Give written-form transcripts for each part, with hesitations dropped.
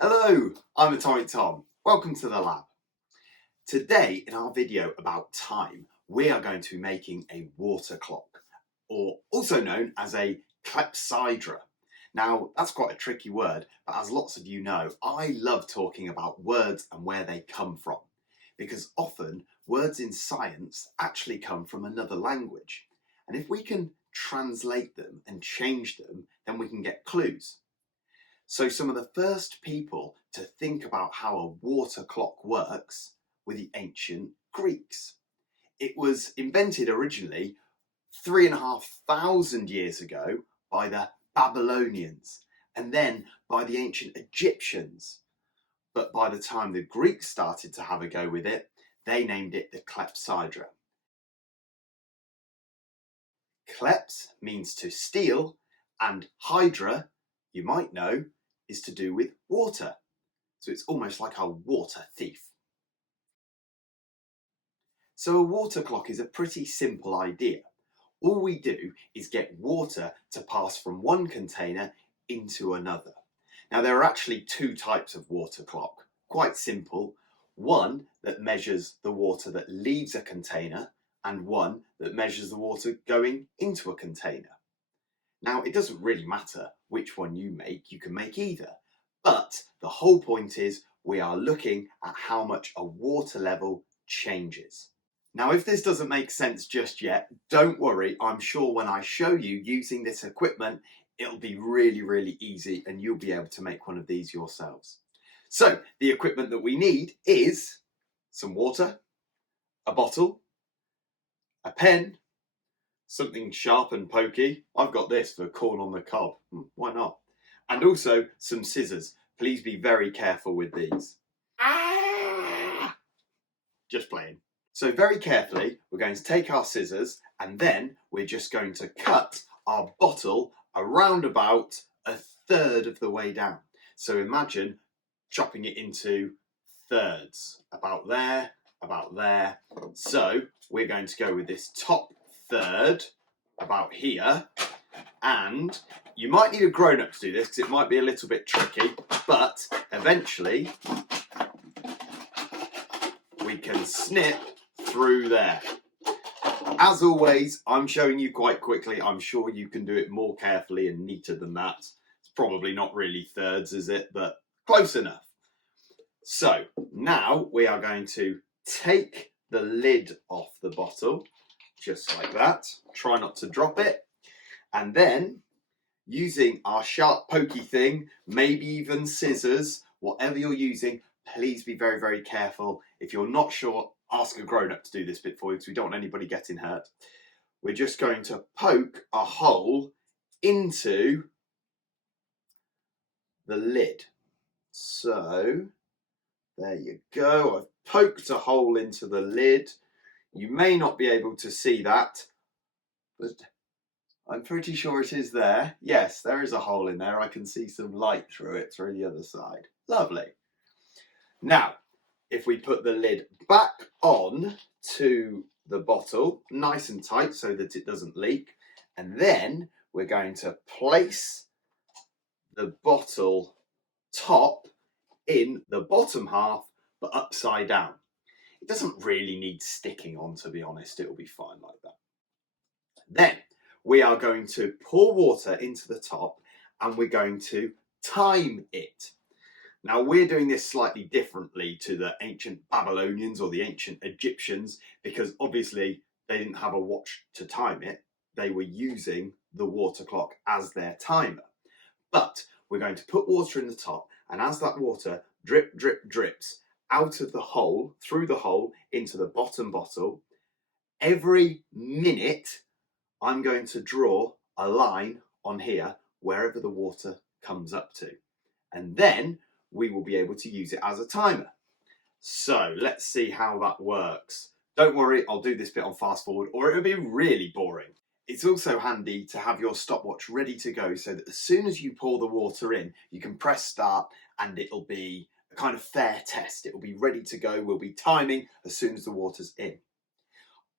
Hello, I'm Atomic Tom. Welcome to the lab. Today in our video about time, we are going to be making a water clock, or also known as a clepsydra. Now, that's quite a tricky word, but as lots of you know, I love talking about words and where they come from, because often words in science actually come from another language. And if we can translate them and change them, then we can get clues. So some of the first people to think about how a water clock works were the ancient Greeks. It was invented originally 3,500 years ago by the Babylonians and then by the ancient Egyptians. But by the time the Greeks started to have a go with it, they named it the clepsydra. Kleps means to steal, and hydra, you might know, is to do with water. So it's almost like a water thief. So a water clock is a pretty simple idea. All we do is get water to pass from one container into another. Now there are actually two types of water clock, quite simple. One that measures the water that leaves a container and one that measures the water going into a container. Now it doesn't really matter which one you can make either. But the whole point is we are looking at how much a water level changes. Now, if this doesn't make sense just yet, don't worry. I'm sure when I show you using this equipment, it'll be really, really easy and you'll be able to make one of these yourselves. So the equipment that we need is some water, a bottle, a pen, something sharp and pokey. I've got this for corn on the cob. Why not? And also some scissors. Please be very careful with these. Just playing. So very carefully, we're going to take our scissors and then we're just going to cut our bottle around about a third of the way down. So imagine chopping it into thirds, about there, about there. So we're going to go with this top third, about here, and you might need a grown-up to do this because it might be a little bit tricky, but eventually we can snip through there. As always, I'm showing you quite quickly. I'm sure you can do it more carefully and neater than that. It's probably not really thirds, is it? But close enough. So now we are going to take the lid off the bottle, just like that. Try not to drop it. And then, using our sharp pokey thing, maybe even scissors, whatever you're using, please be very, very careful. If you're not sure, ask a grown-up to do this bit for you because we don't want anybody getting hurt. We're just going to poke a hole into the lid. So, there you go. I've poked a hole into the lid. You may not be able to see that, but I'm pretty sure it is there. Yes, there is a hole in there. I can see some light through it through the other side. Lovely. Now, if we put the lid back on to the bottle, nice and tight so that it doesn't leak, and then we're going to place the bottle top in the bottom half, but upside down. It doesn't really need sticking on, to be honest. It will be fine like that. Then we are going to pour water into the top and we're going to time it. Now we're doing this slightly differently to the ancient Babylonians or the ancient Egyptians because obviously they didn't have a watch to time it. They were using the water clock as their timer. But we're going to put water in the top, and as that water drip, drip, drips out of the hole, through the hole into the bottom bottle, every minute I'm going to draw a line on here wherever the water comes up to. And then we will be able to use it as a timer. So let's see how that works. Don't worry, I'll do this bit on fast forward or it'll be really boring. It's also handy to have your stopwatch ready to go so that as soon as you pour the water in, you can press start and it'll be a kind of fair test. It will be ready to go. We'll be timing as soon as the water's in.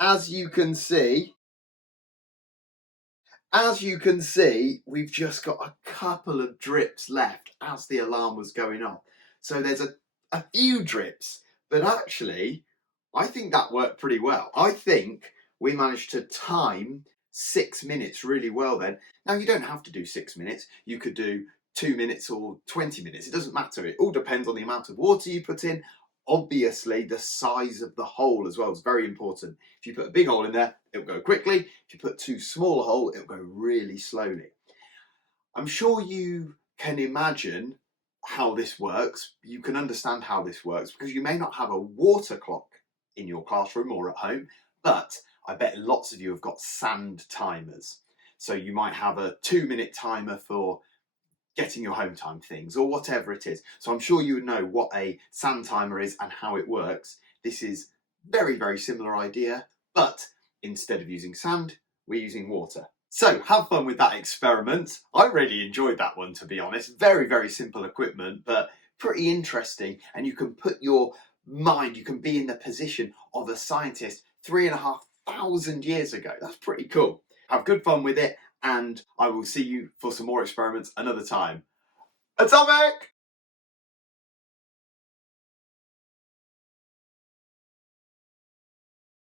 as you can see, we've just got a couple of drips left as the alarm was going off. So there's a few drips, but actually, I think that worked pretty well. I think we managed to time 6 minutes really well then. Now, you don't have to do 6 minutes. You could do 2 minutes or 20 minutes. It doesn't matter. It all depends on the amount of water you put in. Obviously, the size of the hole as well is very important. If you put a big hole in there, it'll go quickly. If you put too small a hole, it'll go really slowly. I'm sure you can imagine how this works. You can understand how this works because you may not have a water clock in your classroom or at home, but I bet lots of you have got sand timers. So you might have a 2-minute timer for getting your home time things or whatever it is. So I'm sure you would know what a sand timer is and how it works. This is very, very similar idea, but instead of using sand, we're using water. So have fun with that experiment. I really enjoyed that one, to be honest. Very, very simple equipment, but pretty interesting. And you can put your mind, you can be in the position of a scientist 3,500 years ago. That's pretty cool. Have good fun with it, and I will see you for some more experiments another time. Atomic!